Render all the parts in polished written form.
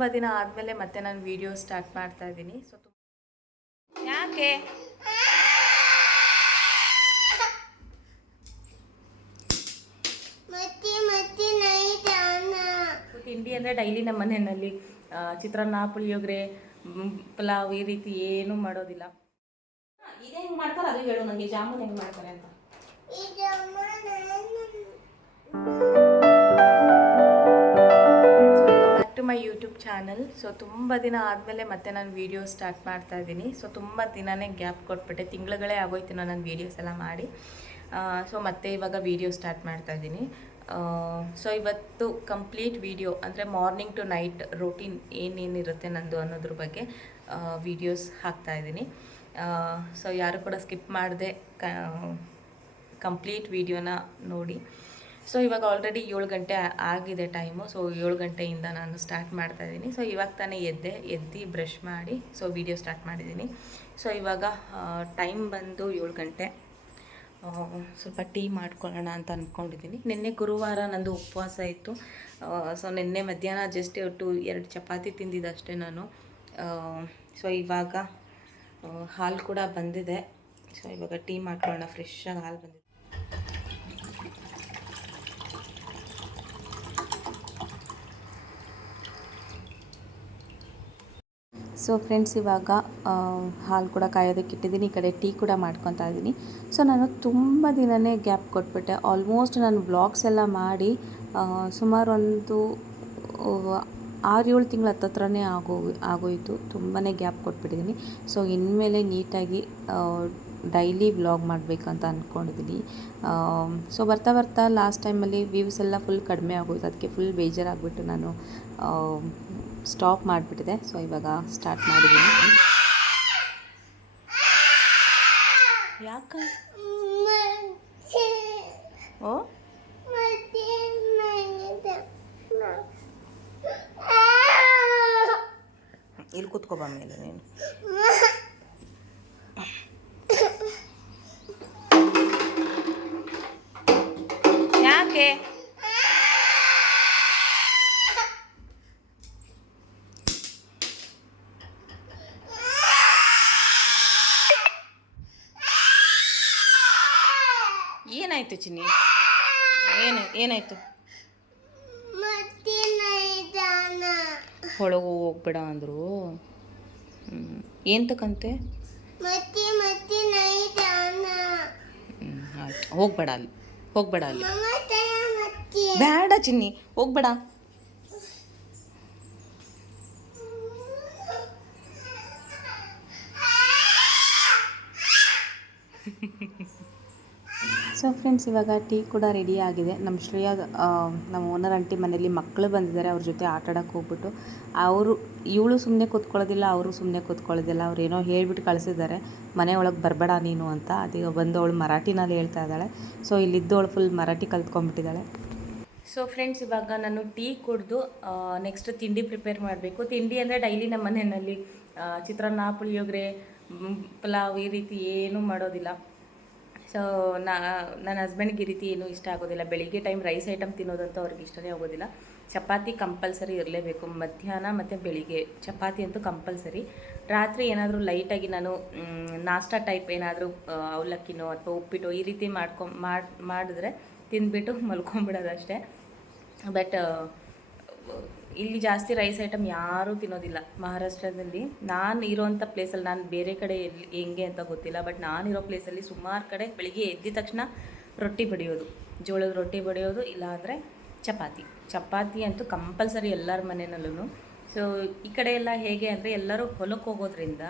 ತುಂಬ ದಿನ ಆದಮೇಲೆ ಮತ್ತೆ ನಾನು ವಿಡಿಯೋ ಸ್ಟಾರ್ಟ್ ಮಾಡ್ತಾ ಇದ್ದೀನಿ. ಸೊ ಯಾಕೆ ತಿಂಡಿ ಅಂದರೆ ಡೈಲಿ ನಮ್ಮ ಮನೆಯಲ್ಲಿ ಚಿತ್ರಾನ್ನ, ಪುಳಿಯೋಗರೆ, ಪಲಾವ್ ಈ ರೀತಿ ಏನೂ ಮಾಡೋದಿಲ್ಲ. ಇದೇ ಹೆಂಗೆ ಮಾಡ್ತಾರೆ ಅದು ಹೇಳು ನನಗೆ, ಜಾಮೂನ್ ಹೆಂಗೆ ಮಾಡ್ತಾರೆ ಅಂತ. Back to my YouTube channel. So ತುಂಬ ದಿನ ಆದಮೇಲೆ ಮತ್ತೆ ನಾನು ವೀಡಿಯೋ ಸ್ಟಾರ್ಟ್ ಮಾಡ್ತಾ ಇದ್ದೀನಿ. ಸೊ ತುಂಬ ದಿನನೇ ಗ್ಯಾಪ್ ಕೊಟ್ಬಿಟ್ಟೆ, ತಿಂಗಳುಗಳೇ ಆಗೋಯ್ತು ನಾನು ವೀಡಿಯೋಸ್ ಎಲ್ಲ ಮಾಡಿ. ಸೊ ಮತ್ತೆ ಇವಾಗ ವೀಡಿಯೋ ಸ್ಟಾರ್ಟ್ ಮಾಡ್ತಾ ಇದ್ದೀನಿ. ಸೊ ಇವತ್ತು ಕಂಪ್ಲೀಟ್ ವೀಡಿಯೋ ಅಂದರೆ ಮಾರ್ನಿಂಗ್ ಟು ನೈಟ್ ರೂಟೀನ್ ಏನೇನಿರುತ್ತೆ ನಂದು ಅನ್ನೋದ್ರ ಬಗ್ಗೆ ವೀಡಿಯೋಸ್ ಹಾಕ್ತಾಯಿದ್ದೀನಿ. ಸೊ ಯಾರು ಕೂಡ ಸ್ಕಿಪ್ ಮಾಡದೆ ಕಂಪ್ಲೀಟ್ ವೀಡಿಯೋನ ನೋಡಿ. ಸೊ ಇವಾಗ ಆಲ್ರೆಡಿ 7 ಗಂಟೆ ಆಗಿದೆ ಟೈಮು. ಸೊ 7 ಗಂಟೆಯಿಂದ ನಾನು ಸ್ಟಾರ್ಟ್ ಮಾಡ್ತಾಯಿದ್ದೀನಿ. ಸೊ ಇವಾಗ ತಾನೇ ಎದ್ದು ಬ್ರಷ್ ಮಾಡಿ ಸೊ ವೀಡಿಯೋ ಸ್ಟಾರ್ಟ್ ಮಾಡಿದ್ದೀನಿ. ಸೊ ಇವಾಗ ಟೈಮ್ ಬಂದು 7 ಗಂಟೆ. ಸ್ವಲ್ಪ ಟೀ ಮಾಡ್ಕೊಳ್ಳೋಣ ಅಂತ ಅಂದ್ಕೊಂಡಿದ್ದೀನಿ. ನಿನ್ನೆ ಗುರುವಾರ ನಂದು ಉಪವಾಸ ಇತ್ತು. ಸೊ ನಿನ್ನೆ ಮಧ್ಯಾಹ್ನ ಜಸ್ಟ್ 2 ಚಪಾತಿ ತಿಂದಿದ್ದಷ್ಟೇ ನಾನು. ಸೊ ಇವಾಗ ಹಾಲು ಕೂಡ ಬಂದಿದೆ. ಸೊ ಇವಾಗ ಟೀ ಮಾಡ್ಕೊಳ್ಳೋಣ. ಫ್ರೆಶ್ಶಾಗಿ ಹಾಲು ಬಂದಿದೆ. ಸೊ ಫ್ರೆಂಡ್ಸ್, ಇವಾಗ ಹಾಲು ಕೂಡ ಕಾಯೋದಕ್ಕೆ ಇಟ್ಟಿದ್ದೀನಿ. ಈ ಕಡೆ ಟೀ ಕೂಡ ಮಾಡ್ಕೊತಾ ಇದ್ದೀನಿ. ಸೊ ನಾನು ತುಂಬ ದಿನವೇ ಗ್ಯಾಪ್ ಕೊಟ್ಬಿಟ್ಟೆ. ಆಲ್ಮೋಸ್ಟ್ ನಾನು ವ್ಲಾಗ್ಸ್ ಎಲ್ಲ ಮಾಡಿ ಸುಮಾರು ಒಂದು 6-7 ತಿಂಗಳು ಹತ್ತತ್ರನೇ ಆಗೋಯಿತು. ತುಂಬಾ ಗ್ಯಾಪ್ ಕೊಟ್ಬಿಟ್ಟಿದ್ದೀನಿ. ಸೊ ಇನ್ಮೇಲೆ ನೀಟಾಗಿ ಡೈಲಿ ವ್ಲಾಗ್ ಮಾಡಬೇಕಂತ ಅಂದ್ಕೊಂಡಿದ್ದೀನಿ. ಸೊ ಬರ್ತಾ ಬರ್ತಾ ಲಾಸ್ಟ್ ಟೈಮಲ್ಲಿ ವ್ಯೂಸ್ ಎಲ್ಲ ಫುಲ್ ಕಡಿಮೆ ಆಗೋಯ್ತು. ಅದಕ್ಕೆ ಫುಲ್ ಬೇಜಾರಾಗ್ಬಿಟ್ಟು ನಾನು ಸ್ಟಾಪ್ ಮಾಡಿಬಿಟ್ಟಿದೆ. ಸೊ ಇವಾಗ ಸ್ಟಾರ್ಟ್ ಮಾಡಿದ್ದೀನಿ. ಯಾಕೆ ಓ ಇಲ್ಲಿ ಕೂತ್ಕೊಬ ಮೇಲೆ ನೀನು. ಯಾಕೆ ಏನಾಯ್ತು ಚಿನ್ನಿ? ಏನಾಯ್ತು? ಒಳಗೆ ಹೋಗ್ಬೇಡ ಅಂದರು. ಏನು ತಕ್ಕಂತೆ? ಆಯ್ತು, ಹೋಗ್ಬೇಡ ಅಲ್ಲಿ, ಹೋಗ್ಬೇಡ ಅಲ್ಲಿ. ಬೇಡ ಚಿನ್ನಿ, ಹೋಗ್ಬೇಡ. ಸೊ ಫ್ರೆಂಡ್ಸ್, ಇವಾಗ ಟೀ ಕೂಡ ರೆಡಿ ಆಗಿದೆ. ನಮ್ಮ ಶ್ರೇಯಾ, ನಮ್ಮ ಓನರ್ ಆಂಟಿ ಮನೇಲಿ ಮಕ್ಕಳು ಬಂದಿದ್ದಾರೆ. ಅವ್ರ ಜೊತೆ ಆಟ ಆಡೋಕ್ಕೆ ಹೋಗ್ಬಿಟ್ಟು ಇವಳು ಸುಮ್ಮನೆ ಕೂತ್ಕೊಳ್ಳೋದಿಲ್ಲ, ಅವರು ಸುಮ್ಮನೆ ಕೂತ್ಕೊಳ್ಳೋದಿಲ್ಲ. ಅವ್ರೇನೋ ಹೇಳ್ಬಿಟ್ಟು ಕಳಿಸಿದ್ದಾರೆ, ಮನೆ ಒಳಗೆ ಬರಬೇಡ ನೀನು ಅಂತ. ಅದೀಗ ಬಂದು ಅವಳು ಮರಾಠಿನಲ್ಲಿ ಹೇಳ್ತಾ ಇದ್ದಾಳೆ. ಸೊ ಇಲ್ಲಿದ್ದವಳು ಫುಲ್ ಮರಾಠಿ ಕಲ್ತ್ಕೊಂಡ್ಬಿಟ್ಟಿದ್ದಾಳೆ. ಸೊ ಫ್ರೆಂಡ್ಸ್, ಇವಾಗ ನಾನು ಟೀ ಕುಡಿದು ನೆಕ್ಸ್ಟ್ ತಿಂಡಿ ಪ್ರಿಪೇರ್ ಮಾಡಬೇಕು. ತಿಂಡಿ ಅಂದರೆ ಡೈಲಿ ನಮ್ಮ ಮನೆಯಲ್ಲಿ ಚಿತ್ರಾನ್ನ, ಪುಳಿಯೋಗರೆ, ಪಲಾವ್ ಈ ರೀತಿ ಏನೂ ಮಾಡೋದಿಲ್ಲ. ಸೊ ನನ್ನ ಹಸ್ಬೆಂಡ್ಗೆ ಈ ರೀತಿ ಏನೂ ಇಷ್ಟ ಆಗೋದಿಲ್ಲ. ಬೆಳಿಗ್ಗೆ ಟೈಮ್ ರೈಸ್ ಐಟಮ್ ತಿನ್ನೋದಂತ ಅವ್ರಿಗೆ ಇಷ್ಟನೇ ಆಗೋದಿಲ್ಲ. ಚಪಾತಿ ಕಂಪಲ್ಸರಿ ಇರಲೇಬೇಕು. ಮಧ್ಯಾಹ್ನ ಮತ್ತು ಬೆಳಿಗ್ಗೆ ಚಪಾತಿ ಅಂತೂ ಕಂಪಲ್ಸರಿ. ರಾತ್ರಿ ಏನಾದರೂ ಲೈಟಾಗಿ ನಾನು ನಾಷ್ಟಾ ಟೈಪ್ ಏನಾದರೂ ಅವಲಕ್ಕಿನೋ ಅಥವಾ ಉಪ್ಪಿಟ್ಟು ಈ ರೀತಿ ಮಾಡಿದ್ರೆ ತಿಂದುಬಿಟ್ಟು ಮಲ್ಕೊಂಬಿಡೋದಷ್ಟೇ. ಬಟ್ ಇಲ್ಲಿ ಜಾಸ್ತಿ ರೈಸ್ ಐಟಮ್ ಯಾರೂ ತಿನ್ನೋದಿಲ್ಲ ಮಹಾರಾಷ್ಟ್ರದಲ್ಲಿ. ನಾನು ಇರೋವಂಥ ಪ್ಲೇಸಲ್ಲಿ, ನಾನು ಬೇರೆ ಕಡೆ ಹೆಂಗೆ ಅಂತ ಗೊತ್ತಿಲ್ಲ, ಬಟ್ ನಾನಿರೋ ಪ್ಲೇಸಲ್ಲಿ ಸುಮಾರು ಕಡೆ ಬೆಳಿಗ್ಗೆ ಎದ್ದ ತಕ್ಷಣ ರೊಟ್ಟಿ ಬಡಿಯೋದು, ಜೋಳದ ರೊಟ್ಟಿ ಬಡಿಯೋದು, ಇಲ್ಲಾಂದರೆ ಚಪಾತಿ ಅಂತೂ ಕಂಪಲ್ಸರಿ ಎಲ್ಲರ ಮನೆಯಲ್ಲೂ. ಸೊ ಈ ಕಡೆ ಎಲ್ಲ ಹೇಗೆ ಅಂದರೆ ಎಲ್ಲರೂ ಹೊಲಕ್ಕೆ ಹೋಗೋದ್ರಿಂದ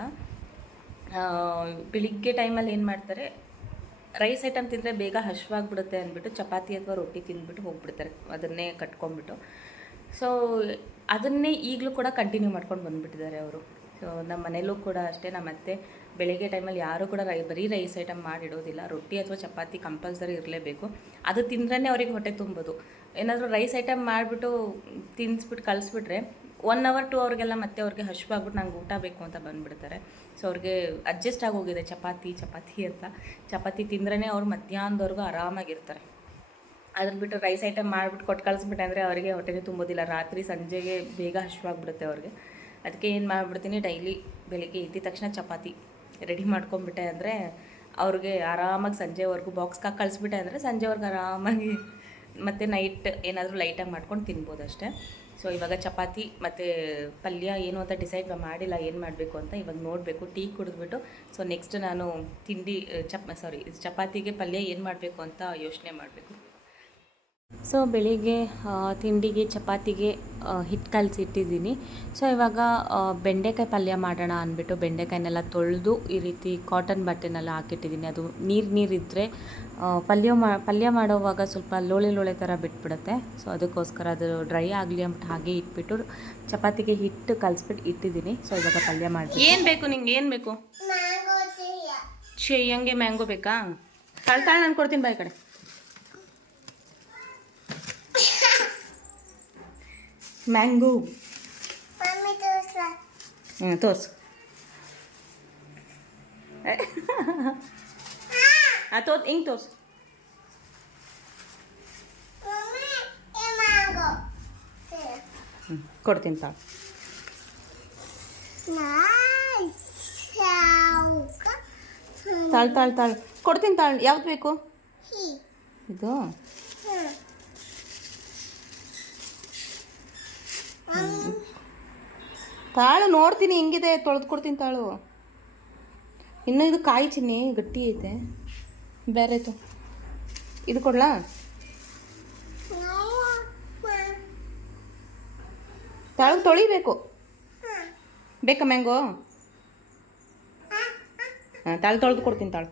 ಬೆಳಿಗ್ಗೆ ಟೈಮಲ್ಲಿ ಏನು ಮಾಡ್ತಾರೆ, ರೈಸ್ ಐಟಮ್ ತಿಂದರೆ ಬೇಗ ಹಶ್ವಾಗಿಬಿಡುತ್ತೆ ಅಂದ್ಬಿಟ್ಟು ಚಪಾತಿ ಅಥವಾ ರೊಟ್ಟಿ ತಿಂದ್ಬಿಟ್ಟು ಹೋಗ್ಬಿಡ್ತಾರೆ, ಅದನ್ನೇ ಕಟ್ಕೊಂಡ್ಬಿಟ್ಟು. ಸೊ ಅದನ್ನೇ ಈಗಲೂ ಕೂಡ ಕಂಟಿನ್ಯೂ ಮಾಡ್ಕೊಂಡು ಬಂದುಬಿಟ್ಟಿದ್ದಾರೆ ಅವರು. ಸೊ ನಮ್ಮ ಮನೇಲೂ ಕೂಡ ಅಷ್ಟೇ. ನಮ್ಮ ಅತ್ತೆ ಬೆಳಗ್ಗೆ ಟೈಮಲ್ಲಿ ಯಾರೂ ಕೂಡ ಬರೀ ರೈಸ್ ಐಟಮ್ ಮಾಡಿಡೋದಿಲ್ಲ. ರೊಟ್ಟಿ ಅಥವಾ ಚಪಾತಿ ಕಂಪಲ್ಸರಿ ಇರಲೇಬೇಕು. ಅದು ತಿಂದ್ರೇ ಅವ್ರಿಗೆ ಹೊಟ್ಟೆ ತುಂಬೋದು. ಏನಾದರೂ ರೈಸ್ ಐಟಮ್ ಮಾಡಿಬಿಟ್ಟು ತಿನ್ನಿಸ್ಬಿಟ್ಟು ಕಳಿಸ್ಬಿಟ್ರೆ 1 hour 2 hourಗೆಲ್ಲ ಮತ್ತೆ ಅವ್ರಿಗೆ ಹಶ್ವಾಗ್ಬಿಟ್ಟು ನಂಗೆ ಊಟ ಬೇಕು ಅಂತ ಬಂದುಬಿಡ್ತಾರೆ. ಸೊ ಅವ್ರಿಗೆ ಅಡ್ಜಸ್ಟ್ ಆಗೋಗಿದೆ ಚಪಾತಿ ಅಂತ. ಚಪಾತಿ ತಿಂದ್ರೇ ಅವ್ರು ಮಧ್ಯಾಹ್ನದವರೆಗೂ ಆರಾಮಾಗಿರ್ತಾರೆ. ಅದನ್ನ ಬಿಟ್ಟು ರೈಸ್ ಐಟಮ್ ಮಾಡಿಬಿಟ್ಟು ಕೊಟ್ಟು ಕಳಿಸ್ಬಿಟ್ಟೆ ಅಂದರೆ ಅವರಿಗೆ ಹೊಟ್ಟೆಗೆ ತುಂಬೋದಿಲ್ಲ, ರಾತ್ರಿ ಸಂಜೆಗೆ ಬೇಗ ಹಶ್ವಾಗ್ಬಿಡುತ್ತೆ ಅವ್ರಿಗೆ. ಅದಕ್ಕೆ ಏನು ಮಾಡಿಬಿಡ್ತೀನಿ, ಡೈಲಿ ಬೆಳಿಗ್ಗೆ ಎದ್ದ ತಕ್ಷಣ ಚಪಾತಿ ರೆಡಿ ಮಾಡ್ಕೊಂಬಿಟ್ಟೆ ಅಂದರೆ ಅವ್ರಿಗೆ ಆರಾಮಾಗಿ ಸಂಜೆವರೆಗೂ ಬಾಕ್ಸ್ಗೆ ಕಳಿಸ್ಬಿಟ್ಟೆ ಅಂದರೆ ಸಂಜೆವರೆಗೂ ಆರಾಮಾಗಿ ಮತ್ತು ನೈಟ್ ಏನಾದರೂ ಲೈಟಾಗಿ ಮಾಡ್ಕೊಂಡು ತಿನ್ಬೋದು ಅಷ್ಟೇ. ಸೊ ಇವಾಗ ಚಪಾತಿ ಮತ್ತು ಪಲ್ಯ ಏನು ಅಂತ ಡಿಸೈಡ್ ಮಾಡಿಲ್ಲ ಏನು ಮಾಡಬೇಕು ಅಂತ. ಇವಾಗ ನೋಡಬೇಕು, ಟೀ ಕುಡಿದ್ಬಿಟ್ಟು ಸೊ ನೆಕ್ಸ್ಟ್ ನಾನು ಚಪಾತಿಗೆ ಪಲ್ಯ ಏನು ಮಾಡಬೇಕು ಅಂತ ಯೋಚನೆ ಮಾಡಬೇಕು. ಸೊ ಬೆಳಿಗ್ಗೆ ತಿಂಡಿಗೆ ಚಪಾತಿಗೆ ಹಿಟ್ಟು ಕಲಸಿಟ್ಟಿದ್ದೀನಿ. ಸೊ ಇವಾಗ ಬೆಂಡೆಕಾಯಿ ಪಲ್ಯ ಮಾಡೋಣ ಅಂದ್ಬಿಟ್ಟು ಬೆಂಡೆಕಾಯಿನೆಲ್ಲ ತೊಳೆದು ಈ ರೀತಿ ಕಾಟನ್ ಬಟ್ಟೆನೆಲ್ಲ ಹಾಕಿಟ್ಟಿದ್ದೀನಿ. ಅದು ನೀರಿದ್ದರೆ ಪಲ್ಯ ಮಾಡೋವಾಗ ಸ್ವಲ್ಪ ಲೋಳೆ ಥರ ಬಿಟ್ಬಿಡುತ್ತೆ. ಸೊ ಅದಕ್ಕೋಸ್ಕರ ಅದು ಡ್ರೈ ಆಗಲಿ ಅಂದ್ಬಿಟ್ಟು ಹಾಗೆ ಇಟ್ಬಿಟ್ಟು ಚಪಾತಿಗೆ ಹಿಟ್ಟು ಕಲಿಸ್ಬಿಟ್ಟು ಇಟ್ಟಿದ್ದೀನಿ. ಸೊ ಇವಾಗ ಪಲ್ಯ ಮಾಡಿ. ಏನು ಬೇಕು ನಿಂಗೆ, ಏನು ಬೇಕು? ಹಂಗೆ ಮ್ಯಾಂಗೋ ಬೇಕಾ? ತಾಳು ನಾನು ಕೊಡ್ತೀನಿ, ಬಾಯ್ ಕಡೆ. ಮ್ಯಾಂಗೋ ತೋರ್ಸು. ಹಿಂಗೆ ತೋರ್ಸು. ಕೊಡ್ತೀನಿ ತಾಳು. ತಾಳು ಕೊಡ್ತೀನಿ ತಾಳು. ಯಾವ್ದು ಬೇಕು? ಇದು ತಾಳು ನೋಡ್ತೀನಿ ಹೆಂಗಿದೆ, ತೊಳೆದು ಕೊಡ್ತೀನಿ ತಾಳು. ಇನ್ನೂ ಇದು ಕಾಯಿ ಚಿನ್ನಿ ಗಟ್ಟಿ ಐತೆ, ಬೇರೆ ಆಯಿತು. ಇದು ಕೊಡ್ಲಾ? ತಾಳು ತೊಳಿಬೇಕು. ಬೇಕಾ ಮ್ಯಾಂಗೋ? ಹಾಂ, ತಾಳು ತೊಳೆದು ಕೊಡ್ತೀನಿ ತಾಳು.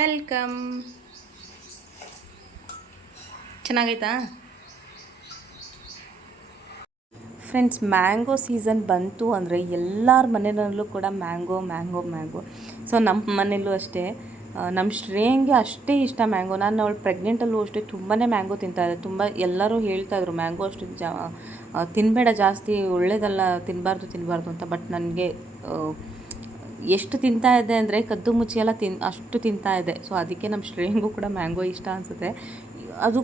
ವೆಲ್ಕಮ್. ಚೆನ್ನಾಗೈತಾ ಫ್ರೆಂಡ್ಸ್? ಮ್ಯಾಂಗೋ ಸೀಸನ್ ಬಂತು ಅಂದರೆ ಎಲ್ಲರ ಮನೆಯಲ್ಲೂ ಕೂಡ ಮ್ಯಾಂಗೋ. ಸೊ ನಮ್ಮ ಮನೆಯಲ್ಲೂ ಅಷ್ಟೇ, ನಮ್ಮ ಶ್ರೇಯಂಗೆ ಅಷ್ಟೇ ಇಷ್ಟ ಮ್ಯಾಂಗೋ. ನಾನು ಅವಳು ಪ್ರೆಗ್ನೆಂಟಲ್ಲೂ ಅಷ್ಟೇ ತುಂಬಾ ಮ್ಯಾಂಗೋ ತಿಂತಾಯಿದ್ದೆ. ಎಲ್ಲರೂ ಹೇಳ್ತಾಯಿದ್ರು ಮ್ಯಾಂಗೋ ಅಷ್ಟು ತಿನ್ನಬೇಡ, ಜಾಸ್ತಿ ಒಳ್ಳೇದಲ್ಲ, ತಿನ್ನಬಾರ್ದು ಅಂತ. ಬಟ್ ನನಗೆ ಎಷ್ಟು ತಿಂತಾಯಿದ್ದೆ ಅಂದರೆ ಕದ್ದು ಮುಚ್ಚಿ ಎಲ್ಲ ಅಷ್ಟು ತಿಂತಾಯಿದ್ದೆ. ಸೊ ಅದಕ್ಕೆ ನಮ್ಮ ಶ್ರೇಯಂಗೂ ಕೂಡ ಮ್ಯಾಂಗೋ ಇಷ್ಟ ಅನಿಸುತ್ತೆ. ಅದು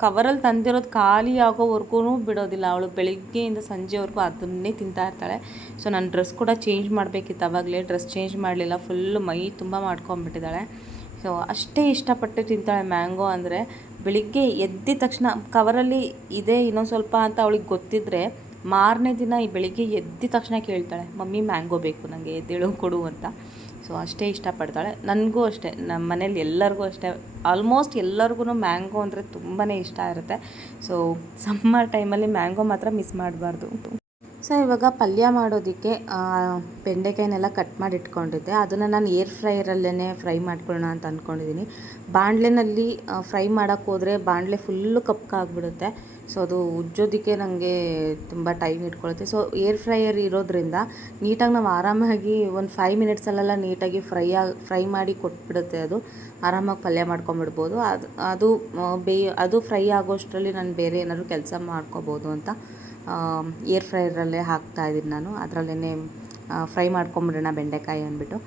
ಕವರಲ್ಲಿ ತಂದಿರೋದು ಖಾಲಿ ಆಗೋವರೆಗೂ ಬಿಡೋದಿಲ್ಲ. ಅವಳು ಬೆಳಿಗ್ಗೆಯಿಂದ ಸಂಜೆವರೆಗೂ ಅದನ್ನೇ ತಿಂತಾ ಇರ್ತಾಳೆ. ಸೊ ನಾನು ಡ್ರೆಸ್ ಕೂಡ ಚೇಂಜ್ ಮಾಡಬೇಕಿತ್ತು, ಆವಾಗಲೇ ಡ್ರೆಸ್ ಚೇಂಜ್ ಮಾಡಲಿಲ್ಲ, ಫುಲ್ಲು ಮೈ ತುಂಬ ಮಾಡ್ಕೊಂಬಿಟ್ಟಿದ್ದಾಳೆ. ಸೊ ಅಷ್ಟೇ ಇಷ್ಟಪಟ್ಟು ತಿಂತಾಳೆ ಮ್ಯಾಂಗೋ ಅಂದರೆ. ಬೆಳಿಗ್ಗೆ ಎದ್ದ ತಕ್ಷಣ ಕವರಲ್ಲಿ ಇದೆ ಇನ್ನೊಂದು ಸ್ವಲ್ಪ ಅಂತ ಅವಳಿಗೆ ಗೊತ್ತಿದ್ದರೆ ಮಾರನೇ ದಿನ ಈ ಬೆಳಿಗ್ಗೆ ಎದ್ದ ತಕ್ಷಣ ಕೇಳ್ತಾಳೆ, ಮಮ್ಮಿ ಮ್ಯಾಂಗೋ ಬೇಕು ನನಗೆ, ಎದ್ದೇಳು ಕೊಡು ಅಂತ. ಸೊ ಅಷ್ಟೇ ಇಷ್ಟಪಡ್ತಾಳೆ. ನನಗೂ ಅಷ್ಟೇ, ನಮ್ಮ ಮನೇಲಿ ಎಲ್ಲರಿಗೂ ಅಷ್ಟೇ, ಆಲ್ಮೋಸ್ಟ್ ಎಲ್ಲರಿಗೂ ಮ್ಯಾಂಗೋ ಅಂದರೆ ತುಂಬಾ ಇಷ್ಟ ಇರುತ್ತೆ. ಸೊ ಸಮ್ಮರ್ ಟೈಮಲ್ಲಿ ಮ್ಯಾಂಗೋ ಮಾತ್ರ ಮಿಸ್ ಮಾಡಬಾರ್ದು. ಸೊ ಇವಾಗ ಪಲ್ಯ ಮಾಡೋದಕ್ಕೆ ಬೆಂಡೆಕಾಯಿನೆಲ್ಲ ಕಟ್ ಮಾಡಿ ಇಟ್ಕೊಂಡಿದ್ದೆ. ಅದನ್ನು ನಾನು ಏರ್ ಫ್ರೈಯರಲ್ಲೇ ಫ್ರೈ ಮಾಡ್ಕೊಳ್ಳೋಣ ಅಂತ ಅಂದ್ಕೊಂಡಿದ್ದೀನಿ. ಬಾಣಲೆನಲ್ಲಿ ಫ್ರೈ ಮಾಡೋಕ್ಕೆ ಹೋದರೆ ಬಾಣಲೆ ಫುಲ್ಲು ಕಪ್ಪಾಗ್ಬಿಡುತ್ತೆ. ಸೊ ಅದು ಉಜ್ಜೋದಕ್ಕೆ ನನಗೆ ತುಂಬ ಟೈಮ್ ಇಟ್ಕೊಳುತ್ತೆ. ಸೊ ಏರ್ ಫ್ರೈಯರ್ ಇರೋದ್ರಿಂದ ನೀಟಾಗಿ ನಾವು ಆರಾಮಾಗಿ ಒಂದು 5 ಮಿನಿಟ್ಸಲ್ಲೆಲ್ಲ ನೀಟಾಗಿ ಫ್ರೈ ಮಾಡಿ ಕೊಟ್ಬಿಡುತ್ತೆ. ಅದು ಆರಾಮಾಗಿ ಪಲ್ಯ ಮಾಡ್ಕೊಂಬಿಡ್ಬೋದು. ಅದು ಫ್ರೈ ಆಗೋಷ್ಟರಲ್ಲಿ ನಾನು ಬೇರೆ ಏನಾದರೂ ಕೆಲಸ ಮಾಡ್ಕೋಬೋದು ಅಂತ ಏರ್ ಫ್ರೈಯರಲ್ಲೇ ಹಾಕ್ತಾಯಿದ್ದೀನಿ ನಾನು. ಅದರಲ್ಲೇ ಫ್ರೈ ಮಾಡ್ಕೊಂಬಿಡೋಣ ಬೆಂಡೆಕಾಯಿ ಅಂದ್ಬಿಟ್ಟು.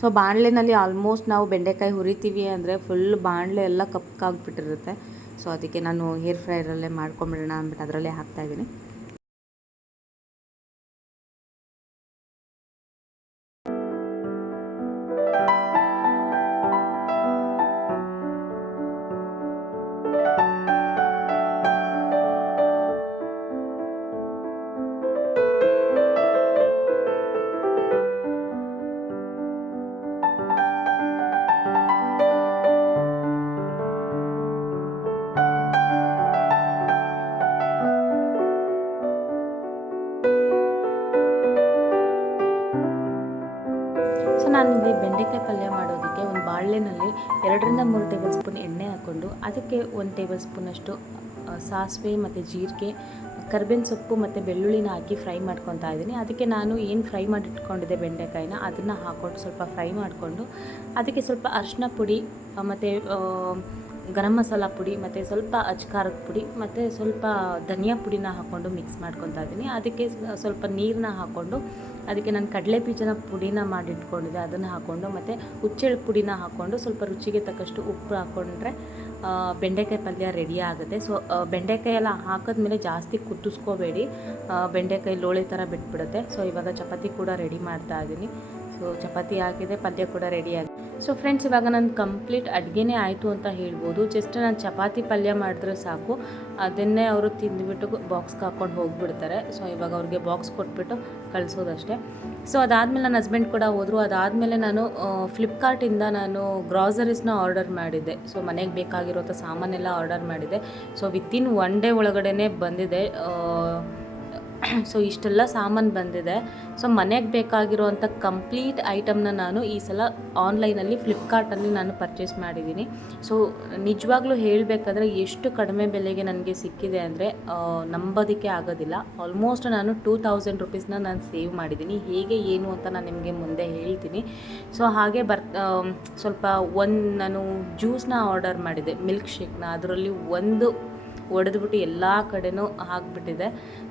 ಸೊ ಬಾಣಲೆನಲ್ಲಿ ಆಲ್ಮೋಸ್ಟ್ ನಾವು ಬೆಂಡೆಕಾಯಿ ಹುರಿತೀವಿ ಅಂದರೆ ಫುಲ್ ಬಾಣಲೆ ಎಲ್ಲ ಕಪ್ಪಾಗ್ಬಿಟ್ಟಿರುತ್ತೆ. ಸೊ ಅದಕ್ಕೆ ನಾನು ಏರ್ ಫ್ರೈಯರಲ್ಲೇ ಮಾಡ್ಕೊಂಬಿಡೋಣ ಅಂದ್ಬಿಟ್ಟು ಅದರಲ್ಲೇ ಹಾಕ್ತಾಯಿದ್ದೀನಿ. ನಾನಿಲ್ಲಿ ಬೆಂಡೆಕಾಯಿ ಪಲ್ಯ ಮಾಡೋದಕ್ಕೆ ಒಂದು ಬಾಣಲೆನಲ್ಲಿ 2-3 ಟೇಬಲ್ ಸ್ಪೂನ್ ಎಣ್ಣೆ ಹಾಕ್ಕೊಂಡು ಅದಕ್ಕೆ 1 ಟೇಬಲ್ ಸ್ಪೂನಷ್ಟು ಸಾಸಿವೆ ಮತ್ತು ಜೀರಿಗೆ, ಕರಿಬೇವಿನ ಸೊಪ್ಪು ಮತ್ತು ಬೆಳ್ಳುಳ್ಳಿನ ಹಾಕಿ ಫ್ರೈ ಮಾಡ್ಕೊತಾ ಇದ್ದೀನಿ. ಅದಕ್ಕೆ ನಾನು ಏನು ಫ್ರೈ ಮಾಡಿ ಇಟ್ಕೊಂಡಿದ್ದೆ ಬೆಂಡೆಕಾಯಿನ ಅದನ್ನು ಹಾಕ್ಕೊಂಡು ಸ್ವಲ್ಪ ಫ್ರೈ ಮಾಡಿಕೊಂಡು ಅದಕ್ಕೆ ಸ್ವಲ್ಪ ಅರಿಶಿನ ಪುಡಿ ಮತ್ತು ಗರಂ ಮಸಾಲ ಪುಡಿ ಮತ್ತು ಸ್ವಲ್ಪ ಅಚ್ಕಾರದ ಪುಡಿ ಮತ್ತು ಸ್ವಲ್ಪ ಧನಿಯಾ ಪುಡಿನ ಹಾಕ್ಕೊಂಡು ಮಿಕ್ಸ್ ಮಾಡ್ಕೊತಾ ಇದ್ದೀನಿ. ಅದಕ್ಕೆ ಸ್ವಲ್ಪ ನೀರನ್ನ ಹಾಕ್ಕೊಂಡು ಅದಕ್ಕೆ ನಾನು ಕಡಲೆ ಬೀಜನ ಪುಡಿನ ಮಾಡಿಟ್ಕೊಂಡಿದ್ದೆ, ಅದನ್ನು ಹಾಕ್ಕೊಂಡು ಮತ್ತು ಹುಚ್ಚೆಳ್ಳು ಪುಡಿನ ಹಾಕ್ಕೊಂಡು ಸ್ವಲ್ಪ ರುಚಿಗೆ ತಕ್ಕಷ್ಟು ಉಪ್ಪು ಹಾಕ್ಕೊಂಡ್ರೆ ಬೆಂಡೆಕಾಯಿ ಪಲ್ಯ ರೆಡಿ ಆಗುತ್ತೆ. ಸೊ ಬೆಂಡೆಕಾಯಿ ಎಲ್ಲ ಹಾಕಿದ್ಮೇಲೆ ಜಾಸ್ತಿ ಕುದಿಸ್ಕೋಬೇಡಿ, ಬೆಂಡೆಕಾಯಿ ಲೋಳೆ ಥರ ಬಿಟ್ಬಿಡುತ್ತೆ. ಸೊ ಇವಾಗ ಚಪಾತಿ ಕೂಡ ರೆಡಿ ಮಾಡ್ತಾ ಇದ್ದೀನಿ. ಸೊ ಚಪಾತಿ ಹಾಕಿದೆ, ಪಲ್ಯ ಕೂಡ ರೆಡಿ ಆಗಿದೆ. ಸೊ ಫ್ರೆಂಡ್ಸ್, ಇವಾಗ ನಾನು ಕಂಪ್ಲೀಟ್ ಅಡುಗೆನೇ ಆಯಿತು ಅಂತ ಹೇಳ್ಬೋದು. ಜಸ್ಟ್ ನಾನು ಚಪಾತಿ ಪಲ್ಯ ಮಾಡಿದ್ರೆ ಸಾಕು, ಅದನ್ನೇ ಅವರು ತಿಂದುಬಿಟ್ಟು ಬಾಕ್ಸ್ಗೆ ಹಾಕ್ಕೊಂಡು ಹೋಗಿಬಿಡ್ತಾರೆ. ಸೊ ಇವಾಗ ಅವ್ರಿಗೆ ಬಾಕ್ಸ್ ಕೊಟ್ಬಿಟ್ಟು ಕಳಿಸೋದಷ್ಟೇ. ಸೊ ಅದಾದಮೇಲೆ ನನ್ನ ಹಸ್ಬೆಂಡ್ ಕೂಡ ಹೋದರು. ಅದಾದಮೇಲೆ ನಾನು ಫ್ಲಿಪ್ಕಾರ್ಟಿಂದ ನಾನು ಗ್ರಾಸರೀಸ್ನ ಆರ್ಡರ್ ಮಾಡಿದ್ದೆ. ಸೊ ಮನೆಗೆ ಬೇಕಾಗಿರೋಂಥ ಸಾಮಾನೆಲ್ಲ ಆರ್ಡರ್ ಮಾಡಿದ್ದೆ. ಸೊ ವಿತಿನ್ 1 ಡೇ ಒಳಗಡೆ ಬಂದಿದೆ. ಸೊ ಇಷ್ಟೆಲ್ಲ ಸಾಮಾನು ಬಂದಿದೆ. ಸೊ ಮನೆಗೆ ಬೇಕಾಗಿರೋವಂಥ ಕಂಪ್ಲೀಟ್ ಐಟಮ್ನ ನಾನು ಈ ಸಲ ಆನ್ಲೈನಲ್ಲಿ ಫ್ಲಿಪ್ಕಾರ್ಟಲ್ಲಿ ನಾನು ಪರ್ಚೇಸ್ ಮಾಡಿದ್ದೀನಿ. ಸೊ ನಿಜವಾಗ್ಲೂ ಹೇಳಬೇಕಾದ್ರೆ ಎಷ್ಟು ಕಡಿಮೆ ಬೆಲೆಗೆ ನನಗೆ ಸಿಕ್ಕಿದೆ ಅಂದರೆ ನಂಬೋದಕ್ಕೆ ಆಗೋದಿಲ್ಲ. ಆಲ್ಮೋಸ್ಟ್ ನಾನು 2000 ರುಪೀಸ್ನ ನಾನು ಸೇವ್ ಮಾಡಿದ್ದೀನಿ. ಹೇಗೆ ಏನು ಅಂತ ನಾನು ನಿಮಗೆ ಮುಂದೆ ಹೇಳ್ತೀನಿ. ಸೊ ಹಾಗೆ ಸ್ವಲ್ಪ ನಾನು ಜ್ಯೂಸ್ನ ಆರ್ಡರ್ ಮಾಡಿದ್ದೆ, ಮಿಲ್ಕ್ ಶೇಕ್ನ. ಅದರಲ್ಲಿ ಒಂದು ಒಡೆದ್ಬಿಟ್ಟು ಎಲ್ಲ ಕಡೆನೂ ಹಾಕ್ಬಿಟ್ಟಿದೆ.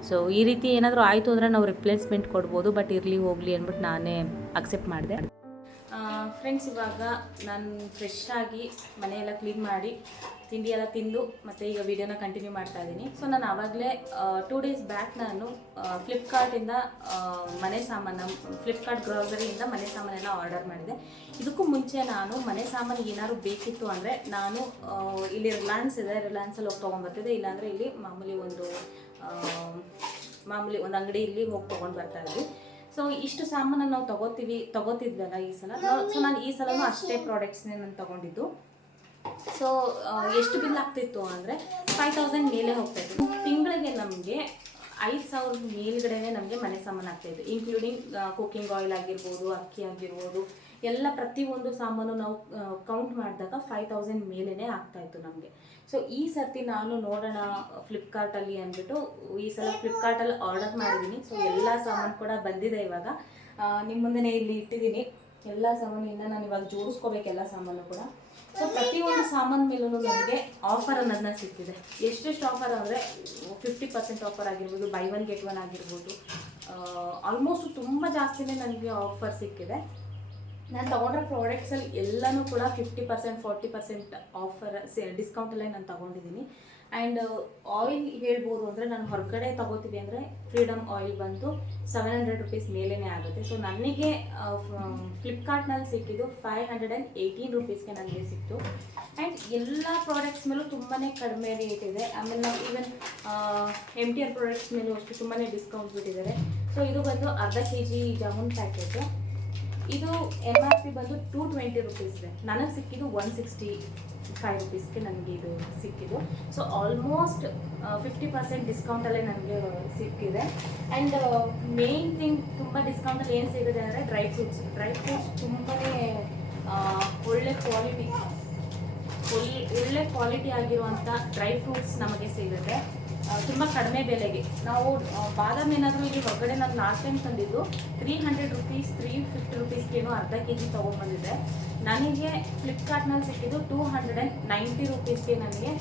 ಸೊ ಈ ರೀತಿ ಏನಾದರೂ ಆಯಿತು ಅಂದರೆ ನಾವು ರಿಪ್ಲೇಸ್ಮೆಂಟ್ ಕೊಡ್ಬೋದು, ಬಟ್ ಇರಲಿ ಹೋಗಲಿ ಅಂದ್ಬಿಟ್ಟು ನಾನೇ ಅಕ್ಸೆಪ್ಟ್ ಮಾಡಿದೆ. ಫ್ರೆಂಡ್ಸ್, ಇವಾಗ ನಾನು ಫ್ರೆಶ್ ಆಗಿ ಮನೆಯೆಲ್ಲ ಕ್ಲೀನ್ ಮಾಡಿ ತಿಂಡಿ ಎಲ್ಲ ತಿಂದು ಮತ್ತು ಈಗ ವಿಡಿಯೋನ ಕಂಟಿನ್ಯೂ ಮಾಡ್ತಾ ಇದ್ದೀನಿ. ಸೊ ನಾನು ಆವಾಗಲೇ 2 ಡೇಸ್ ಬ್ಯಾಕ್ ನಾನು ಫ್ಲಿಪ್ಕಾರ್ಟಿಂದ ಮನೆ ಸಾಮಾನು, ಫ್ಲಿಪ್ಕಾರ್ಟ್ ಗ್ರಾಸರಿಯಿಂದ ಮನೆ ಸಾಮಾನೆಲ್ಲ ಆರ್ಡರ್ ಮಾಡಿದೆ. ಇದಕ್ಕೂ ಮುಂಚೆ ನಾನು ಮನೆ ಸಾಮಾನು ಏನಾದ್ರು ಬೇಕಿತ್ತು ಅಂದರೆ ನಾನು ಇಲ್ಲಿ ರಿಲಯನ್ಸ್ ಇದೆ, ರಿಲಯನ್ಸಲ್ಲಿ ಹೋಗಿ ತೊಗೊಂಡ್ಬರ್ತಿದ್ದೆ. ಇಲ್ಲಾಂದರೆ ಇಲ್ಲಿ ಮಾಮೂಲಿ ಒಂದು ಅಂಗಡಿ ಇಲ್ಲಿ ಹೋಗಿ ತೊಗೊಂಡು ಬರ್ತಾ ಇದ್ವಿ. ಸೊ ಇಷ್ಟು ಸಾಮಾನು ನಾವು ತಗೋತಿದ್ವಲ್ಲ ಈ ಸಲ. ಸೊ ನಾನು ಈ ಸಲನೂ ಅಷ್ಟೇ ಪ್ರಾಡಕ್ಟ್ಸ್ನೇ ನಾನು ತೊಗೊಂಡಿದ್ದು. ಸೊ ಎಷ್ಟು ಬಿಲ್ ಆಗ್ತಿತ್ತು ಅಂದರೆ 5000 ಮೇಲೆ ಹೋಗ್ತಾಯಿತ್ತು. ತಿಂಗಳಿಗೆ ನಮಗೆ 5000 ಮೇಲ್ಗಡೆನೇ ನಮಗೆ ಮನೆ ಸಾಮಾನು ಆಗ್ತಾಯಿತ್ತು, ಇನ್ಕ್ಲೂಡಿಂಗ್ ಕುಕ್ಕಿಂಗ್ ಆಯಿಲ್ ಆಗಿರ್ಬೋದು, ಅಕ್ಕಿ ಆಗಿರ್ಬೋದು, ಎಲ್ಲ ಪ್ರತಿಯೊಂದು ಸಾಮಾನು ನಾವು ಕೌಂಟ್ ಮಾಡಿದಾಗ 5000 ಮೇಲೇ ಆಗ್ತಾಯಿತ್ತು ನಮಗೆ. ಸೊ ಈ ಸರ್ತಿ ನಾನು ನೋಡೋಣ ಫ್ಲಿಪ್ಕಾರ್ಟಲ್ಲಿ ಅಂದ್ಬಿಟ್ಟು ಈ ಸಲ ಫ್ಲಿಪ್ಕಾರ್ಟಲ್ಲಿ ಆರ್ಡರ್ ಮಾಡಿದ್ದೀನಿ. ಸೊ ಎಲ್ಲ ಸಾಮಾನು ಕೂಡ ಬಂದಿದೆ. ಇವಾಗ ನಿಮ್ಮ ಮುಂದೆ ಇಲ್ಲಿ ಇಟ್ಟಿದ್ದೀನಿ ಎಲ್ಲ ಸಾಮಾನಿಂದ. ನಾನು ಇವಾಗ ಜೋಡಿಸ್ಕೋಬೇಕು ಎಲ್ಲ ಸಾಮಾನು ಕೂಡ. ಸೊ ಪ್ರತಿಯೊಂದು ಸಾಮಾನು ಮೇಲೂ ನಮಗೆ ಆಫರ್ ಅನ್ನೋದನ್ನ ಸಿಕ್ಕಿದೆ. ಎಷ್ಟೆಷ್ಟು ಆಫರ್ ಅಂದರೆ 50% ಆಫರ್ ಆಗಿರ್ಬೋದು, ಬೈ 1 get 1 ಆಗಿರ್ಬೋದು. ಆಲ್ಮೋಸ್ಟ್ ತುಂಬ ಜಾಸ್ತಿನೇ ನನಗೆ ಆಫರ್ ಸಿಕ್ಕಿದೆ. ನಾನು ತೊಗೊಂಡ್ರೆ ಪ್ರಾಡಕ್ಟ್ಸಲ್ಲಿ ಎಲ್ಲನೂ ಕೂಡ 50% 40% ಆಫರ್ ಡಿಸ್ಕೌಂಟಲ್ಲೇ ನಾನು ತೊಗೊಂಡಿದ್ದೀನಿ. ಆ್ಯಂಡ್ ಆಯಿಲ್ ಹೇಳ್ಬೋದು ಅಂದರೆ ನಾನು ಹೊರಗಡೆ ತೊಗೋತೀವಿ ಅಂದರೆ ಫ್ರೀಡಮ್ ಆಯಿಲ್ ಬಂದು 700 ರುಪೀಸ್ ಮೇಲೇ ಆಗುತ್ತೆ. ಸೊ ನನಗೆ ಫ್ಲಿಪ್ಕಾರ್ಟ್ನಲ್ಲಿ ಸಿಕ್ಕಿದ್ದು 518 ರುಪೀಸ್ಗೆ ನನಗೆ ಸಿಕ್ತು. ಆ್ಯಂಡ್ ಎಲ್ಲ ಪ್ರಾಡಕ್ಟ್ಸ್ ಮೇಲೂ ತುಂಬಾ ಕಡಿಮೆ ರೇಟ್ ಇದೆ. ಆಮೇಲೆ ನಾವು ಈವನ್ MTR ಪ್ರಾಡಕ್ಟ್ಸ್ ಮೇಲೂ ಅಷ್ಟು ತುಂಬಾ ಡಿಸ್ಕೌಂಟ್ ಬಿಟ್ಟಿದ್ದಾರೆ. ಸೊ ಇದು ಬಂದು ಅರ್ಧ kg ಜಾಮೂನ್ ಪ್ಯಾಕೆಟು. ಇದು MRP ಬಂದು 220 ರುಪೀಸ್ ಇದೆ. ನನಗೆ ಸಿಕ್ಕಿದ್ದು 165 ರುಪೀಸ್ಗೆ ನನಗೆ ಇದು ಸಿಕ್ಕಿದ್ದು. ಸೊ ಆಲ್ಮೋಸ್ಟ್ 50% ಡಿಸ್ಕೌಂಟಲ್ಲೇ ನನಗೆ ಸಿಕ್ಕಿದೆ. ಆ್ಯಂಡ್ ಮೇನ್ ಥಿಂಗ್ ತುಂಬ ಡಿಸ್ಕೌಂಟಲ್ಲಿ ಏನು ಸಿಗುತ್ತೆ ಅಂದರೆ ಡ್ರೈ ಫ್ರೂಟ್ಸ್ ತುಂಬಾ ಒಳ್ಳೆ ಕ್ವಾಲಿಟಿ ಆಗಿರುವಂಥ ಡ್ರೈ ಫ್ರೂಟ್ಸ್ ನಮಗೆ ಸಿಗುತ್ತೆ ತುಂಬ ಕಡಿಮೆ ಬೆಲೆಗೆ. ನಾವು ಬಾದಾಮಿ ಏನಾದರೂ ಇಲ್ಲಿ ಹೊರಗಡೆ ನಾನು ಲಾಸ್ಟ್ ಟೈಮ್ ತಂದಿದ್ದು 300 ರುಪೀಸ್ 350 ರುಪೀಸ್ಗೇನೋ ಅರ್ಧ kg ತೊಗೊಂಡ್ಬಂದಿದ್ದೆ. ನನಗೆ ಫ್ಲಿಪ್ಕಾರ್ಟ್ನಲ್ಲಿ ಸಿಕ್ಕಿದ್ದು 290 ರುಪೀಸ್ಗೆ ನನಗೆ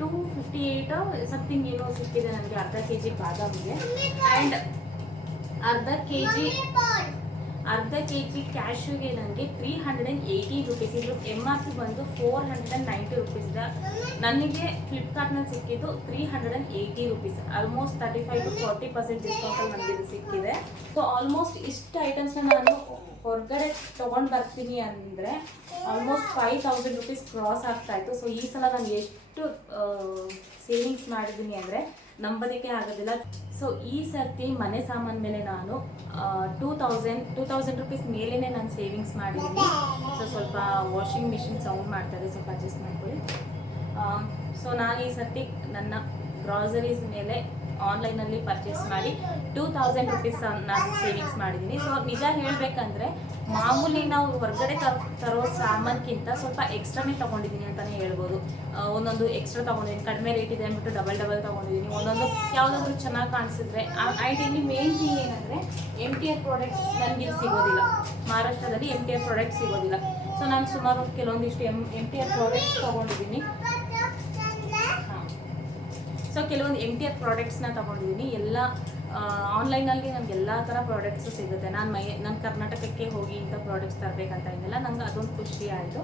258 ಸಮಥಿಂಗ್ ಏನೋ ಸಿಕ್ಕಿದೆ ನನಗೆ ಅರ್ಧ kg ಬಾದಾಮಿಗೆ. ಆ್ಯಂಡ್ ಅರ್ಧ kg ಕ್ಯಾಶ್ಯೂಗೆ ನನಗೆ 380 ರುಪೀಸ್. ಇದು MRP ಬಂದು 490 ರುಪೀಸ್ ಇದೆ. ನನಗೆ ಫ್ಲಿಪ್ಕಾರ್ಟ್ನಲ್ಲಿ ಸಿಕ್ಕಿದ್ದು 380 ರುಪೀಸ್. ಆಲ್ಮೋಸ್ಟ್ 35 to 40% ಡಿಸ್ಕೌಂಟಲ್ಲಿ ನನಗೆ ಇದು ಸಿಕ್ಕಿದೆ. ಸೊ ಆಲ್ಮೋಸ್ಟ್ ಇಷ್ಟು ಐಟಮ್ಸ್ನ ನಾನು ಹೊರಗಡೆ ತೊಗೊಂಡು ಬರ್ತೀನಿ ಅಂದರೆ ಆಲ್ಮೋಸ್ಟ್ 5000 ರುಪೀಸ್ ಕ್ರಾಸ್ ಆಗ್ತಾಯಿತ್ತು. ಸೊ ಈ ಸಲ ನಾನು ಎಷ್ಟು ಸೇವಿಂಗ್ಸ್ ಮಾಡಿದ್ದೀನಿ ಅಂದರೆ ನಂಬೋದಕ್ಕೆ ಆಗೋದಿಲ್ಲ. ಸೊ ಈ ಸರ್ತಿ ಮನೆ ಸಾಮಾನು ಮೇಲೆ ನಾನು 2000 ರುಪೀಸ್ ಮೇಲೇ ನಾನು ಸೇವಿಂಗ್ಸ್ ಮಾಡಿದ್ದೀನಿ. ಸೊ ಸ್ವಲ್ಪ ವಾಷಿಂಗ್ ಮಿಷಿನ್ ಸೌಂಡ್ ಮಾಡ್ತಾರೆ, ಸ್ವಲ್ಪ ಅಡ್ಜಸ್ಟ್ ಮಾಡ್ಕೊಳ್ಳಿ. ಸೊ ನಾನು ಈ ಸರ್ತಿ ನನ್ನ ಗ್ರಾಸರೀಸ್ ಮೇಲೆ ಆನ್ಲೈನಲ್ಲಿ ಪರ್ಚೇಸ್ ಮಾಡಿ 2000 ರುಪೀಸ್ ನಾನು ಸೇವಿಂಗ್ಸ್ ಮಾಡಿದ್ದೀನಿ. ಸೊ ನಿಜ ಹೇಳಬೇಕಂದ್ರೆ ಮಾಮೂಲಿ ನಾವು ಹೊರಗಡೆ ತರೋ ಸಾಮಾನ್ಗಿಂತ ಸ್ವಲ್ಪ ಎಕ್ಸ್ಟ್ರಾನೇ ತೊಗೊಂಡಿದ್ದೀನಿ ಅಂತಲೇ ಹೇಳ್ಬೋದು. ಒಂದೊಂದು ಎಕ್ಸ್ಟ್ರಾ ತೊಗೊಂಡಿದ್ದೀನಿ, ಕಡಿಮೆ ರೇಟ್ ಇದೆ ಅಂದ್ಬಿಟ್ಟು ಡಬಲ್ ತೊಗೊಂಡಿದ್ದೀನಿ. ಒಂದೊಂದು ಯಾವುದಾದ್ರೂ ಚೆನ್ನಾಗಿ ಕಾಣಿಸಿದ್ರೆ. ಆ್ಯಂಡ್ ಇಲ್ಲಿ ಮೇನ್ ಥಿಂಗ್ ಏನಂದರೆ MTR ಪ್ರಾಡಕ್ಟ್ಸ್ ನನಗೆ ಸಿಗೋದಿಲ್ಲ, ಮಹಾರಾಷ್ಟ್ರದಲ್ಲಿ MTR ಪ್ರಾಡಕ್ಟ್ಸ್ ಸಿಗೋದಿಲ್ಲ. ಸೊ ನಾನು ಸುಮಾರು ಕೆಲವೊಂದಿಷ್ಟು MTR ಪ್ರಾಡಕ್ಟ್ಸ್ ತೊಗೊಂಡಿದ್ದೀನಿ. ಸೊ ಕೆಲವೊಂದು MTR ಪ್ರಾಡಕ್ಟ್ಸ್ನ ತೊಗೊಂಡಿದ್ದೀನಿ. ಎಲ್ಲ ಆನ್ಲೈನಲ್ಲಿ ನನಗೆ ಎಲ್ಲ ಥರ ಪ್ರಾಡಕ್ಟ್ಸು ಸಿಗುತ್ತೆ. ನಾನು ಕರ್ನಾಟಕಕ್ಕೆ ಹೋಗಿ ಇಂಥ ಪ್ರಾಡಕ್ಟ್ಸ್ ತರಬೇಕಂತ ಏನಿಲ್ಲ, ನಂಗೆ ಅದೊಂದು ಖುಷಿ ಆಯಿತು.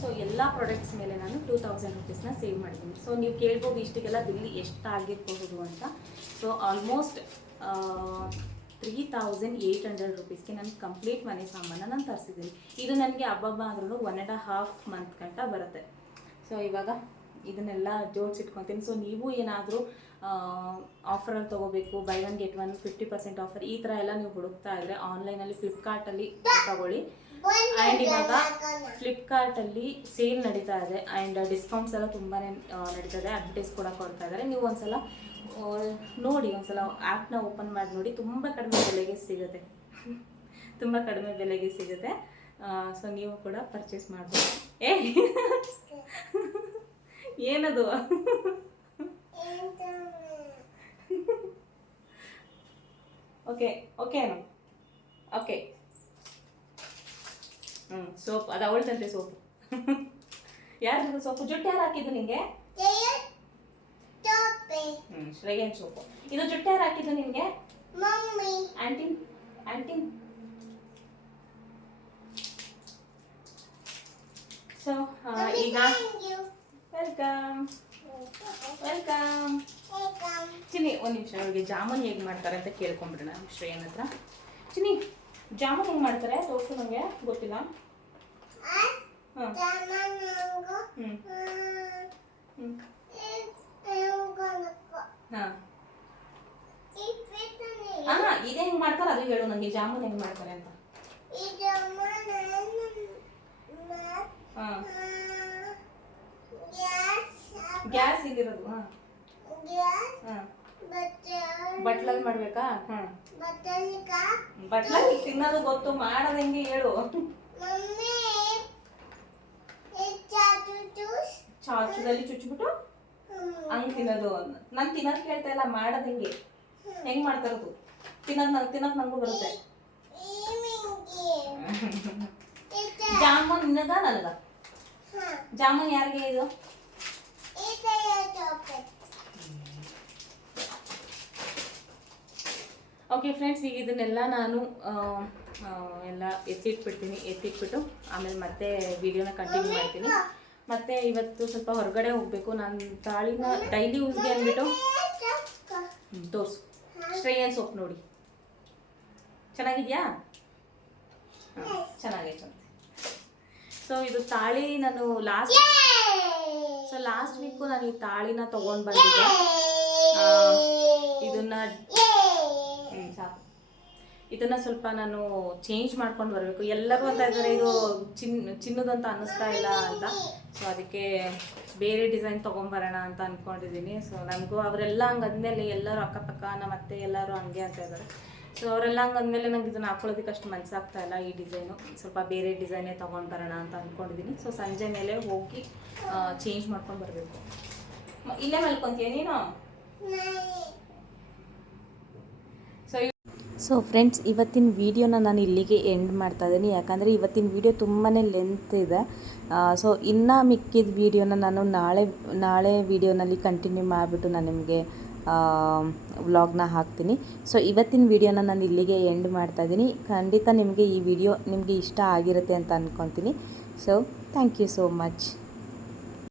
ಸೊ ಎಲ್ಲ ಪ್ರಾಡಕ್ಟ್ಸ್ ಮೇಲೆ ನಾನು 2000 ರುಪೀಸ್ನ ಸೇವ್ ಮಾಡಿದ್ದೀನಿ. ಸೊ ನೀವು ಕೇಳ್ಬೋದು ಇಷ್ಟಕ್ಕೆಲ್ಲ ಬಿಲ್ ಎಷ್ಟಾಗಿರಬಹುದು ಅಂತ. ಸೊ ಆಲ್ಮೋಸ್ಟ್ 3800 ರುಪೀಸ್ಗೆ ನಾನು ಕಂಪ್ಲೀಟ್ ಮನೆ ಸಾಮಾನು ನಾನು ತರಿಸಿದ್ದೀನಿ. ಇದು ನನಗೆ ಹಬ್ಬ ಆದ್ರೂ 1.5 ಮಂತ್ ಗಂಟ ಬರುತ್ತೆ. ಸೊ ಇವಾಗ ಇದನ್ನೆಲ್ಲ ಜೋಡಿಸಿಟ್ಕೊತೀನಿ. ಸೊ ನೀವು ಏನಾದರೂ ಆಫರಲ್ಲಿ ತೊಗೋಬೇಕು, ಬೈ 1 get 1 50% ಆಫರ್ ಈ ಥರ ಎಲ್ಲ ನೀವು ಹುಡುಕ್ತಾ ಇದ್ದರೆ ಆನ್ಲೈನಲ್ಲಿ ಫ್ಲಿಪ್ಕಾರ್ಟಲ್ಲಿ ತಗೊಳ್ಳಿ. ಆ್ಯಂಡ್ ಇವಾಗ ಫ್ಲಿಪ್ಕಾರ್ಟಲ್ಲಿ ಸೇಲ್ ನಡೀತಾ ಇದೆ ಆ್ಯಂಡ್ ಡಿಸ್ಕೌಂಟ್ಸ್ ಎಲ್ಲ ತುಂಬಾ ನಡೀತಾ ಇದೆ. ಅಡ್ವರ್ಟೈಸ್ ಕೂಡ ಕೊಡ್ತಾ ಇದ್ದಾರೆ. ನೀವು ಒಂದ್ಸಲ ನೋಡಿ, ಒಂದ್ಸಲ ಆ್ಯಪ್ನ ಓಪನ್ ಮಾಡಿ ನೋಡಿ. ತುಂಬ ಕಡಿಮೆ ಬೆಲೆಗೆ ಸಿಗುತ್ತೆ, ತುಂಬ ಕಡಿಮೆ ಬೆಲೆಗೆ ಸಿಗುತ್ತೆ. ಸೊ ನೀವು ಕೂಡ ಪರ್ಚೇಸ್ ಮಾಡ್ಬೋದು. ಏನದು? ಓಕೆ ಓಕೆನಾ? ಓಕೆ ಸೋಪ್ ಅದು ಅವಳ್ತಂತೆ ಸೋಪು. ಯಾರ್ದು ಸೋಪು? ಜುಟ್ಟು ಯಾರು ಹಾಕಿದ್ದು ನಿಂಗೆ? ಶ್ರೇಯನ್ ಸೋಪು. ಇದು ಜುಟ್ಟು ಯಾರು ಹಾಕಿದ್ದು ನಿನ್ಗೆ? ಆಂಟಿ. ಸೊ ಈಗ ವೆಲ್ಕಮ್. ಚಿನ್ನಿ ಒಂದು ನಿಮಿಷ, ಅವಳಿಗೆ ಜಾಮೂನ್ ಹೇಗೆ ಮಾಡ್ತಾರೆ ಅಂತ ಕೇಳ್ಕೊಂಬಿಡೋಣ ಶ್ರೇಯನ್ ಹತ್ರ. ಚಿನ್ನಿ, ಜಾಮೂನ್ ಹೆಂಗೆ ಮಾಡ್ತಾರೆ ತೋರಿಸು, ನನಗೆ ಗೊತ್ತಿಲ್ಲ. ಇದೇ ಹೆಂಗೆ ಮಾಡ್ತಾರೆ ಅದು ಹೇಳು ನನಗೆ. ಜಾಮೂನ್ ಹೆಂಗೆ ಮಾಡ್ತಾರೆ ಅಂತ. ಗ್ಯಾಸ್ ಇಲ್ಲಿರೋದು. ಬಟ್ಲಲ್ಲಿ ಮಾಡ್ಬೇಕಾ? ಬಟ್ಲಲ್ಲಿ ತಿನ್ನೋದು ಗೊತ್ತು, ಮಾಡೋದು ಹೆಂಗೆ ಹೇಳು. ಚಾಚುದಲ್ಲಿ ಚುಚ್ಚಿಬಿಟ್ಟು ಹಂಗೆ ತಿನ್ನೋದು. ನಾನು ತಿನ್ನೋದು ಕೇಳ್ತಾ ಇಲ್ಲ, ಮಾಡೋದು ಹೆಂಗೆ ಮಾಡ್ತಾರದು. ತಿನ್ನೋದು ನನಗೂ ಬರುತ್ತೆ. ಜಾಮೂನ್ ನಿನಗ ನನಗ? ಜಾಮೂನ್ ಯಾರಿಗೆ ಇದು? ಓಕೆ ಫ್ರೆಂಡ್ಸ್, ಈಗ ಇದನ್ನೆಲ್ಲ ನಾನು ಎಲ್ಲ ಎತ್ತಿಟ್ಬಿಟ್ಟು ಆಮೇಲೆ ಮತ್ತೆ ವಿಡಿಯೋನ ಕಂಟಿನ್ಯೂ ಮಾಡ್ತೀನಿ. ಮತ್ತು ಇವತ್ತು ಸ್ವಲ್ಪ ಹೊರಗಡೆ ಹೋಗಬೇಕು. ನಾನು ತಾಳಿನ ಡೈಲಿ ಯೂಸ್ಗೆ ಅಂದ್ಬಿಟ್ಟು ತೋರಿಸು. ಶ್ರೇಯನ್ ಸೋಪ್ ನೋಡಿ, ಚೆನ್ನಾಗಿದೆಯಾ? ಚೆನ್ನಾಗೈತೆ. ಸೊ ಇದು ತಾಳಿ ನಾನು ಲಾಸ್ಟ್ ವೀಕು ನಾನು ಈ ತಾಳಿನ ತೊಗೊಂಡು ಬಂದಿದ್ದೆ. ಇದನ್ನು ಸ್ವಲ್ಪ ನಾನು ಚೇಂಜ್ ಮಾಡ್ಕೊಂಡು ಬರಬೇಕು. ಎಲ್ಲರೂ ಅಂತ ಇದ್ದಾರೆ ಇದು ಚಿನ್ನದಂತ ಅನ್ನಿಸ್ತಾ ಇಲ್ಲ ಅಂತ. ಸೊ ಅದಕ್ಕೆ ಬೇರೆ ಡಿಸೈನ್ ತೊಗೊಂಬರೋಣ ಅಂತ ಅಂದ್ಕೊಂಡಿದ್ದೀನಿ. ಸೊ ನನಗೂ ಅವರೆಲ್ಲ ಹಂಗೆ ಅಂದಮೇಲೆ ಎಲ್ಲರೂ ಅಕ್ಕಪಕ್ಕ ನಮ್ಮ ಅತ್ತೆ ಎಲ್ಲರೂ ಹಂಗೆ ಅಂತ ಇದ್ದಾರೆ. ಸೊ ಅವರೆಲ್ಲ ಹಂಗೆ ಅಂದಮೇಲೆ ನಂಗೆ ಇದನ್ನು ಹಾಕೊಳ್ಳೋದಕ್ಕೆ ಅಷ್ಟು ಮನಸ್ಸಾಗ್ತಾ ಇಲ್ಲ. ಈ ಡಿಸೈನು ಸ್ವಲ್ಪ ಬೇರೆ ಡಿಸೈನೇ ತೊಗೊಂಡು ಬರೋಣ ಅಂತ ಅಂದ್ಕೊಂಡಿದ್ದೀನಿ. ಸೊ ಸಂಜೆ ಮೇಲೆ ಹೋಗಿ ಚೇಂಜ್ ಮಾಡ್ಕೊಂಡು ಬರಬೇಕು. ಇಲ್ಲೇ ಮಲ್ಕೊತೀಯ ನೀನು? ಸೊ ಫ್ರೆಂಡ್ಸ್, ಇವತ್ತಿನ ವೀಡಿಯೋನ ನಾನು ಇಲ್ಲಿಗೆ ಎಂಡ್ ಮಾಡ್ತಾ ಇದ್ದೀನಿ. ಯಾಕಂದರೆ ಇವತ್ತಿನ ವೀಡಿಯೋ ತುಂಬಾ ಲೆಂತ್ ಇದೆ. ಸೊ ಇನ್ನು ಮಿಕ್ಕಿದ ವೀಡಿಯೋನ ನಾನು ನಾಳೆ ವೀಡಿಯೋನಲ್ಲಿ ಕಂಟಿನ್ಯೂ ಮಾಡಿಬಿಟ್ಟು ನಾನು ನಿಮಗೆ ವ್ಲಾಗ್ನ ಹಾಕ್ತೀನಿ. ಸೊ ಇವತ್ತಿನ ವೀಡಿಯೋನ ನಾನು ಇಲ್ಲಿಗೆ ಎಂಡ್ ಮಾಡ್ತಾ ಇದ್ದೀನಿ. ಖಂಡಿತ ನಿಮಗೆ ಈ ವಿಡಿಯೋ ನಿಮಗೆ ಇಷ್ಟ ಆಗಿರುತ್ತೆ ಅಂತ ಅಂದ್ಕೊತೀನಿ. So thank you so much.